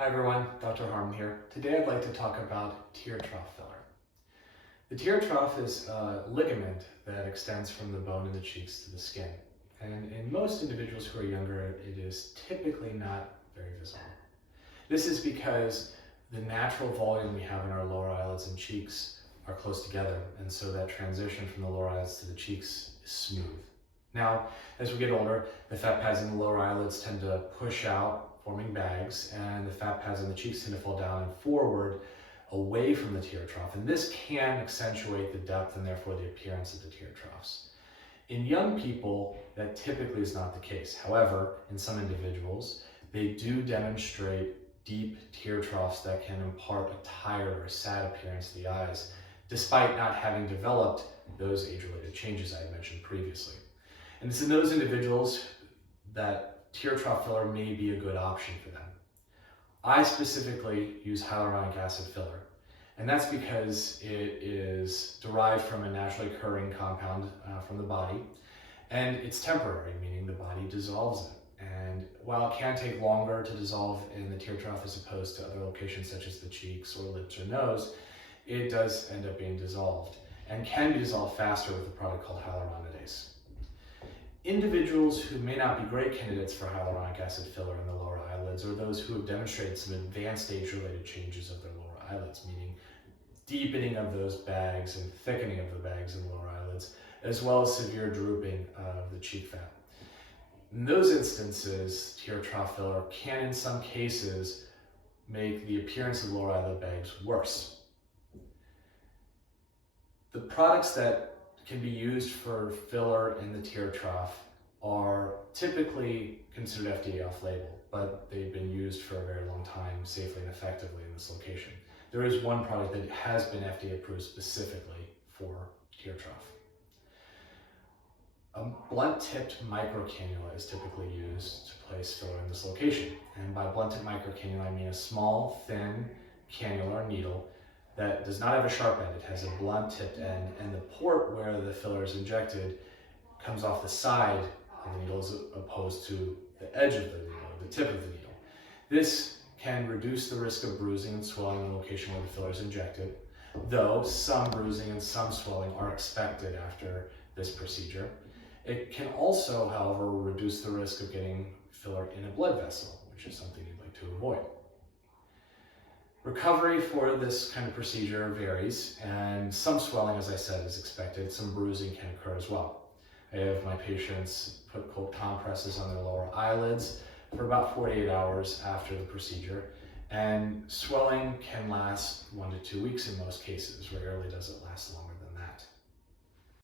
Hi everyone, Dr. Harmon here. Today I'd like to talk about tear trough filler. The tear trough is a ligament that extends from the bone in the cheeks to the skin. And in most individuals who are younger, it is typically not very visible. This is because the natural volume we have in our lower eyelids and cheeks are close together, and so that transition from the lower eyelids to the cheeks is smooth. Now, as we get older, the fat pads in the lower eyelids tend to push out, forming bags, and the fat pads in the cheeks tend to fall down and forward away from the tear trough, and this can accentuate the depth and therefore the appearance of the tear troughs. In young people, that typically is not the case. However, in some individuals, they do demonstrate deep tear troughs that can impart a tired or a sad appearance to the eyes, despite not having developed those age-related changes I had mentioned previously. And it's in those individuals that tear trough filler may be a good option for them. I specifically use hyaluronic acid filler, and that's because it is derived from a naturally occurring compound from the body, and it's temporary, meaning the body dissolves it. And while it can take longer to dissolve in the tear trough as opposed to other locations such as the cheeks or lips or nose, it does end up being dissolved and can be dissolved faster with a product called hyaluronidase. Individuals who may not be great candidates for hyaluronic acid filler in the lower eyelids are those who have demonstrated some advanced age-related changes of their lower eyelids, meaning deepening of those bags and thickening of the bags in the lower eyelids, as well as severe drooping of the cheek fat. In those instances, tear trough filler can, in some cases, make the appearance of lower eyelid bags worse. The products that can be used for filler in the tear trough are typically considered FDA off-label, but they've been used for a very long time safely and effectively in this location. There is one product that has been FDA approved specifically for tear trough. A blunt-tipped microcannula is typically used to place filler in this location. And by blunt-tipped microcannula, I mean a small, thin cannula or needle that does not have a sharp end. It has a blunt-tipped end, and the port where the filler is injected comes off the side of the needle as opposed to the edge of the needle, the tip of the needle. This can reduce the risk of bruising and swelling in the location where the filler is injected, though some bruising and some swelling are expected after this procedure. It can also, however, reduce the risk of getting filler in a blood vessel, which is something you'd like to avoid. Recovery for this kind of procedure varies, and some swelling, as I said, is expected. Some bruising can occur as well. I have my patients put cold compresses on their lower eyelids for about 48 hours after the procedure, and swelling can last 1 to 2 weeks in most cases. Rarely does it last longer.